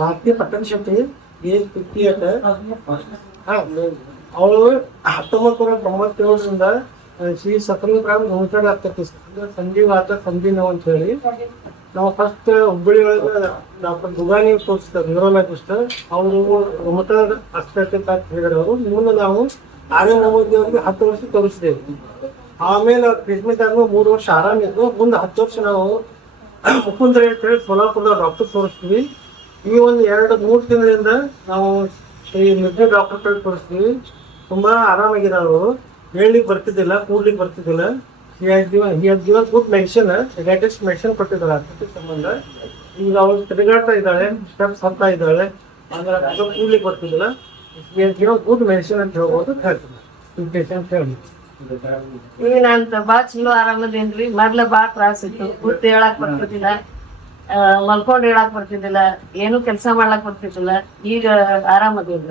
भारतीय पठण शक्ती हे किती ಅವಳು 1997ರಿಂದ ಶ್ರೀ ಸತ್ಯನಾರಾಯಣ ಗುಂಟಡ ಆಗ್ತೈತಿ ಸಂಜೀವಾತ ಸಂಜೀನವ್ ಅಂತ ಹೇಳಿ ನಾವು ಫಸ್ಟ್ ಹುಬ್ಬಳ್ಳಿ ಒಳಗೆ ಡಾಕ್ಟರ್ ದುಗಾನಿ ತೋರಿಸ್ತಾರೆ ನ್ಯೂರೋಲಜಿಸ್ಟ್ ಅವರು ರುಮಟಾಯ್ಡ್ ಆರ್ಥರೈಟಿಸ್ ಅಂತ ಹೇಳಿದವರು ಮುಂದೆ ನಾವು ಆರ್ಯ ಅವ್ರಿಗೆ 10 ವರ್ಷ ತೋರಿಸಿದ್ದೇವೆ. ಆಮೇಲೆ ಟ್ರೀಟ್ಮೆಂಟ್ ಆದ್ಮೇಲೆ 3 ವರ್ಷ ಆರಾಮಿದ್ದು ಮುಂದೆ 10 ವರ್ಷ ನಾವು ಮುಕುಂದ್ರ ಅಂತ ಹೇಳಿ ಸೋಲಾಪುರದ ಡಾಕ್ಟರ್ ತೋರಿಸ್ತೀವಿ. ಈ ಒಂದು 2-3 ತಿಂಗಳಿಂದ ನಾವು ಈ ಮಿಡ್ನಿ ಡಾಕ್ಟರ್ ಕಡೆ ತೋರಿಸ್ತೀವಿ. ತುಂಬಾ ಆರಾಮಾಗಿರೋರು, ಹೇಳಲಿಕ್ಕೆ ಬರ್ತಿದ್ದಿಲ್ಲ, ಕೂಡ್ಲಿಕ್ಕೆ ಬರ್ತಿದ್ದಿಲ್ಲ. Given good medicine, latest medicine ಕೊಟ್ಟಿದ್ದಾರೆ ಆರ್ಥರೈಟಿಸ್ ಸಂಬಂಧ. ಈಗ ಅವಳು ತಿರುಗಾಡ್ತಾ ಇದ್ದಾಳೆ, ಸ್ಟೆಪ್ಸ್ ಹತ್ತಾ ಇದ್ದಾಳೆ, ಅಂದ್ರೆ ಕೂಡ್ಲಿಕ್ಕೆ ಬರ್ತಿದ್ದಿಲ್ಲ. ಗುಡ್ ಮೆಡಿಸಿನ್ ಅಂತ ಹೇಳ್ಬೋದು ಹೇಳ್ತೀನಿ ಪೇಷಂಟ್ ಹೇಳಿ. ಈಗ ನಾನ್ ಬಾಳ ಚಲೋ ಆರಾಮದೇನ್ರಿ. ಮೊದ್ಲ ಬಾಳ ತ್ರಾಸ ಇತ್ತು, ಕೂತ್ ಹೇಳಕ್ ಬರ್ತಿದ್ದಿಲ್ಲ, ಮಲ್ಕೊಂಡ್ ಹೇಳಕ್ ಬರ್ತಿದ್ದಿಲ್ಲ, ಏನು ಕೆಲಸ ಮಾಡ್ಲಕ್ ಬರ್ತಿದ್ದಿಲ್ಲ. ಈಗ ಆರಾಮದೇನ್ರಿ.